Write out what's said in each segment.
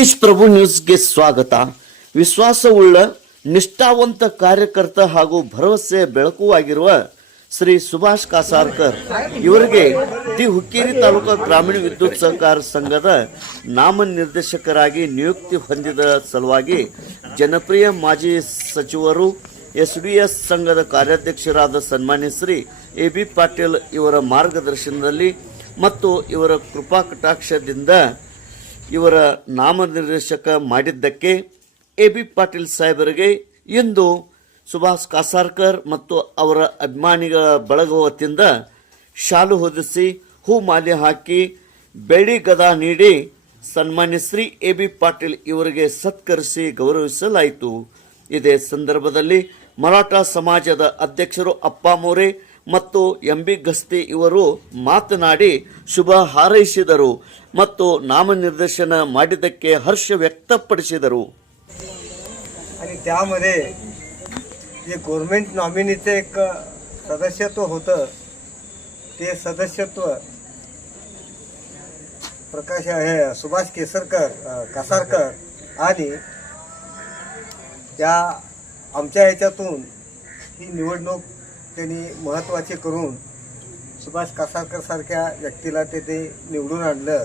ತೇಜ್ ಪ್ರಭು ನ್ಯೂಸ್ಗೆ ಸ್ವಾಗತ. ವಿಶ್ವಾಸವುಳ್ಳ ನಿಷ್ಠಾವಂತ ಕಾರ್ಯಕರ್ತ ಹಾಗೂ ಭರವಸೆಯ ಬೆಳಕುವಾಗಿರುವ ಶ್ರೀ ಸುಭಾಷ್ ಕಾಸಾರ್ಕರ್ ಇವರಿಗೆ ದಿ ಹುಕ್ಕೇರಿ ತಾಲೂಕು ಗ್ರಾಮೀಣ ವಿದ್ಯುತ್ ಸಹಕಾರ ಸಂಘದ ನಾಮನಿರ್ದೇಶಕರಾಗಿ ನಿಯುಕ್ತಿ ಹೊಂದಿದ ಸಲುವಾಗಿ ಜನಪ್ರಿಯ ಮಾಜಿ ಸಚಿವರು ಎಸ್ಡಿಎಸ್ ಸಂಘದ ಕಾರ್ಯಾಧ್ಯಕ್ಷರಾದ ಸನ್ಮಾನ್ಯ ಶ್ರೀ ಎ.ಬಿ. ಪಾಟೀಲ್ ಇವರ ಮಾರ್ಗದರ್ಶನದಲ್ಲಿ ಮತ್ತು ಇವರ ಕೃಪಾ ಕಟಾಕ್ಷದಿಂದ ಇವರ ನಾಮನಿರ್ದೇಶಕ ಮಾಡಿದ್ದಕ್ಕೆ ಎ.ಬಿ. ಪಾಟೀಲ್ ಸಾಹೇಬರಿಗೆ ಇಂದು ಸುಭಾಷ್ ಕಾಸಾರ್ಕರ್ ಮತ್ತು ಅವರ ಅಭಿಮಾನಿಗಳ ಬಳಗ ವತಿಯಿಂದ ಶಾಲು ಹೊದಿಸಿ ಹೂ ಮಾಲೆ ಹಾಕಿ ಬೆಳ್ಳಿ ಗದಾ ನೀಡಿ ಸನ್ಮಾನ್ಯ ಶ್ರೀ ಎ.ಬಿ. ಪಾಟೀಲ್ ಇವರಿಗೆ ಸತ್ಕರಿಸಿ ಗೌರವಿಸಲಾಯಿತು. ಇದೇ ಸಂದರ್ಭದಲ್ಲಿ ಮರಾಠ ಸಮಾಜದ ಅಧ್ಯಕ್ಷರು ಅಪ್ಪ ಮೋರೆ ಮತ್ತು ಎಂ.ಬಿ. ಗಸ್ತಿ ಇವರು ಮಾತನಾಡಿ ಶುಭ ಹಾರೈಸಿದರು ಮತ್ತು ನಾಮನಿರ್ದೇಶನ ಮಾಡಿದ್ದಕ್ಕೆ ಹರ್ಷ व्यक्तपಡಿಸಿದರು. आणि त्यामध्ये जे गव्हर्नमेंट नॉमिनीचं एक सदस्यत्व होतं ते सदस्यत्व प्रकाश हे सुभाष कासारकर आणि त्या आमच्या ह्याच्यातून ही निवडणूक त्यांनी महत्त्वाची करून सुभाष कासारकर सारख्या व्यक्तीला ते निवडून आणलं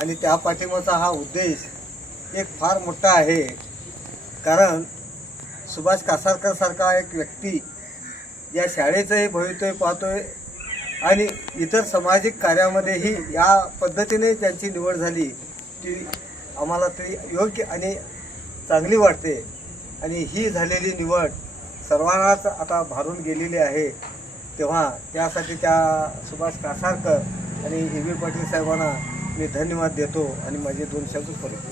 आणि त्या पाठीमागचा हा उद्देश एक फार मोठा आहे. कारण सुभाष कासारकर सारखा एक व्यक्ती या शाळेचंही भवितव्य पाहतोय आणि इतर सामाजिक कार्यामध्येही या पद्धतीने त्यांची निवड झाली ती आम्हाला तरी योग्य आणि चांगली वाटते. आणि ही झालेली निवड सर्वांनाच आता भारून गेलेली आहे. तेव्हा त्यासाठी त्या सुभाष कासारकर आणि ए.बी. पाटील साहेबांना मी धन्यवाद देतो आणि माझे 2 शब्द बोलतो.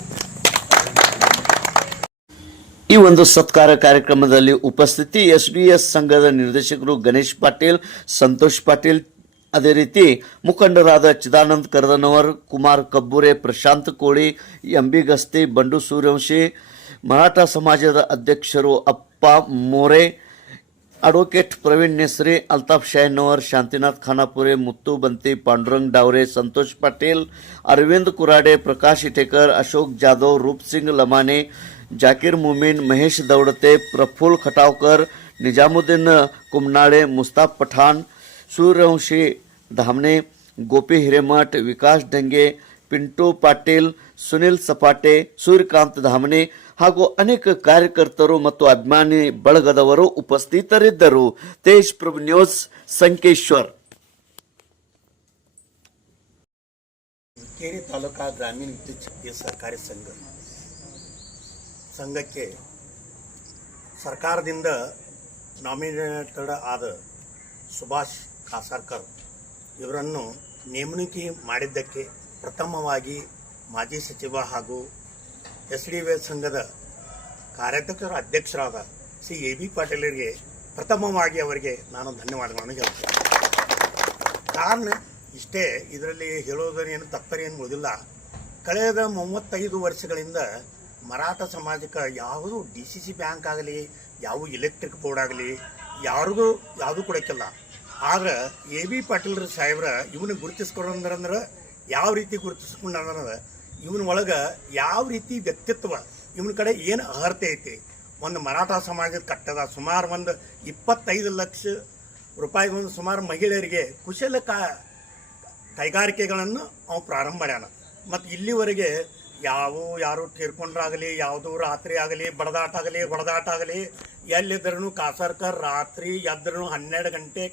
ಈ ಒಂದು ಸತ್ಕಾರ ಕಾರ್ಯಕ್ರಮದಲ್ಲಿ ಉಪಸ್ಥಿತಿ ಎಸ್ಡಿಎಸ್ ಸಂಘದ ನಿರ್ದೇಶಕರು ಗಣೇಶ್ ಪಾಟೀಲ್, ಸಂತೋಷ್ ಪಾಟೀಲ್, ಅದೇ ರೀತಿ ಮುಖಂಡರಾದ ಚಿದಾನಂದ್ ಕರ್ದನವರ್, ಕುಮಾರ್ ಕಬ್ಬೂರೆ, ಪ್ರಶಾಂತ್ ಕೋಳಿ, ಎಂ.ಬಿ. ಗಸ್ತಿ, ಬಂಡು ಸೂರ್ಯವಂಶಿ, ಮರಾಠ ಸಮಾಜದ ಅಧ್ಯಕ್ಷರು ಅಪ್ಪ ಮೋರೆ, ಅಡ್ವೊಕೇಟ್ ಪ್ರವೀಣ್ ನೆಸ್ರೆ, ಅಲ್ತಾಫ್ ಶಾಹಿನವರ್, ಶಾಂತಿನಾಥ್ ಖಾನಾಪುರೆ, ಮುತ್ತು ಬಂತಿ, ಪಾಂಡುರಂಗ್ ಡಾವ್ರೆ, ಸಂತೋಷ್ ಪಾಟೀಲ್, ಅರವಿಂದ್ ಕುರಾಡೆ, ಪ್ರಕಾಶ್ ಇಟೇಕರ್, ಅಶೋಕ್ ಜಾಧವ್, ರೂಪ್ ಸಿಂಗ್ ಲಮಾನೆ, ಜಾಕೀರ್ ಮುಮೀನ್, ಮಹೇಶ್ ದೌಡತೆ, ಪ್ರಫುಲ್ ಖಟಾವ್ಕರ್, ನಿಜಾಮುದ್ದೀನ್ ಕುಮ್ನಾಳೆ, ಮುಸ್ತಾಫ್ ಪಠಾಣ್, ಸೂರ್ಯವಂಶಿ ಧಾಮ್ನೆ, ಗೋಪಿ ಹಿರೇಮಠ್, ವಿಕಾಸ್ ಢಂಗೆ, ಪಿಂಟು ಪಾಟೀಲ್, ಸುನಿಲ್ ಸಪಾಟೆ, ಸೂರ್ಯಕಾಂತ್ ಧಾಮನೆ ಹಾಗೂ ಅನೇಕ ಕಾರ್ಯಕರ್ತರು ಮತ್ತು ಅಭಿಮಾನಿ ಬಳಗದವರು ಉಪಸ್ಥಿತರಿದ್ದರು. ತೇಜ್ ಪ್ರಭು ನ್ಯೂಸ್, ಸಂಕೇಶ್ವರ್. ಹುಕ್ಕೇರಿ ತಾಲೂಕಾ ಗ್ರಾಮೀಣ ವಿದ್ಯುತ್ ಶಕ್ತಿ ಸಹಕಾರಿ ಸಂಘಕ್ಕೆ ಸರ್ಕಾರದಿಂದ ನಾಮಿನೇಟೆಡ್ ಆದ ಸುಭಾಷ್ ಕಾಸಾರ್ಕರ್ ಇವರನ್ನು ನೇಮಣಿಕೆ ಮಾಡಿದ್ದಕ್ಕೆ ಪ್ರಥಮವಾಗಿ ಮಾಜಿ ಸಚಿವ ಹಾಗೂ ಎಸ್ಡಿಎಸ್ ಸಂಘದ ಕಾರ್ಯಾಧ್ಯಕ್ಷರ ಅಧ್ಯಕ್ಷರಾದ ಶ್ರೀ ಎ.ಬಿ. ಪಾಟೀಲರಿಗೆ ಪ್ರಥಮವಾಗಿ ಅವರಿಗೆ ನಾನು ಧನ್ಯವಾದಗಳನ್ನು ಹೇಳ್ತೇನೆ. ಕಾರಣ ಇಷ್ಟೇ, ಇದರಲ್ಲಿ ಹೇಳೋದೇನು ತಪ್ಪರೇನು ಓದಿಲ್ಲ. ಕಳೆದ 35 ವರ್ಷಗಳಿಂದ ಮರಾಠ ಸಮಾಜಕ್ಕೆ ಯಾವುದು DCC ಬ್ಯಾಂಕ್ ಆಗಲಿ, ಯಾವ ಎಲೆಕ್ಟ್ರಿಕ್ ಬೋರ್ಡ್ ಆಗಲಿ ಯಾವುದೂ ಕೊಡೋಕ್ಕಿಲ್ಲ. ಆದ್ರೆ ಎ.ಬಿ. ಪಾಟೀಲ್ ಸಾಹೇಬ್ರ ಇವನು ಗುರುತಿಸ್ಕೊಂಡ್ರಂದ್ರೆ ಯಾವ ರೀತಿ ಗುರುತಿಸ್ಕೊಂಡ್ರೆ ಇವನ ಒಳಗೆ ಯಾವ ರೀತಿ ವ್ಯಕ್ತಿತ್ವ, ಇವನ ಕಡೆ ಏನು ಅರ್ಹತೆ ಐತಿ. ಒಂದು ಮರಾಠ ಸಮಾಜದ ಕಟ್ಟದ ಸುಮಾರು ಒಂದು 25 ಲಕ್ಷ ರೂಪಾಯಿಗೊಂದು ಸುಮಾರು ಮಹಿಳೆಯರಿಗೆ ಕುಶಲ ಕೈಗಾರಿಕೆಗಳನ್ನು ಅವು ಪ್ರಾರಂಭ ಮಾಡ್ಯಾನ. ಮತ್ತು ಇಲ್ಲಿವರೆಗೆ ಯಾರು ತೀರ್ಕೊಂಡ್ರಾಗಲಿ, ಯಾವುದೂ ರಾತ್ರಿ ಆಗಲಿ, ಹೊಡೆದಾಟ ಆಗಲಿ ಎಲ್ಲಿದ್ರೂ ಕಾಸಾರ್ಕರ್ ರಾತ್ರಿ ಎದ್ರೂ 12 ಗಂಟೆ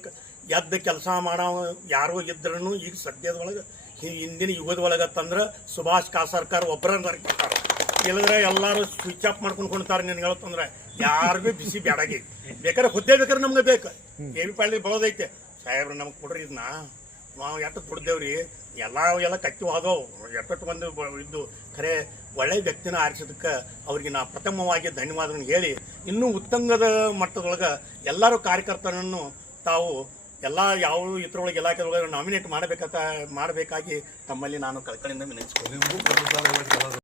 ಎದ್ದು ಕೆಲಸ ಮಾಡೋ ಯಾರೋ ಇದ್ರೂ ಈಗ ಸದ್ಯದೊಳಗೆ ಹಿಂದಿನ ಯುಗದೊಳಗೆ ತಂದ್ರೆ ಸುಭಾಷ್ ಕಾಸಾರ್ಕರ್ ಒಬ್ಬರ ನರ್ಕಿರ್ತಾರೆ. ಇಲ್ಲದ್ರೆ ಎಲ್ಲರೂ ಸ್ವಿಚ್ ಆಫ್ ಮಾಡ್ಕೊಂಡು ಕೊಂಡ್ತಾರೆ. ನಿನ್ಗೆ ಹೇಳ್ತಂದ್ರೆ ಯಾರಿಗೂ ಬಿಸಿ ಬ್ಯಾಡಾಗಿ ಬೇಕಾದ್ರೆ ಹುದ್ದೆ ಬೇಕಾದ್ರೆ ನಮ್ಗೆ ಬೇಕು. ಎ.ಬಿ. ಪಾಟೀಲ್ ಬಳೋದೈತೆ, ಸಾಹೇಬ್ರು ನಮ್ಗೆ ಕೊಡ್ರಿ ಇದನ್ನ, ನಾವು ಎಷ್ಟು ದುಡ್ದೇವ್ರಿ, ಎಲ್ಲ ಕತ್ತಿ ಹೋದವು ಎಷ್ಟೊಟ್ಟು ಬಂದು ಇದ್ದು ಖರೆ ಒಳ್ಳೆ ವ್ಯಕ್ತಿನ ಆರಿಸೋದಕ್ಕೆ ಅವ್ರಿಗೆ ನಾ ಪ್ರಥಮವಾಗಿ ಧನ್ಯವಾದಗಳನ್ನು ಹೇಳಿ, ಇನ್ನೂ ಉತ್ತಂಗದ ಮಟ್ಟದೊಳಗೆ ಎಲ್ಲರೂ ಕಾರ್ಯಕರ್ತರನ್ನು ತಾವು ಎಲ್ಲ ಯಾವ ಇತರೊಳಗೆ ಇಲಾಖೆದೊಳಗೆ ನಾಮಿನೇಟ್ ಮಾಡಬೇಕಾಗಿ ತಮ್ಮಲ್ಲಿ ನಾನು ಕಳಕಳಿಯಿಂದ ವಿನಂತಿಸ್ತೀನಿ.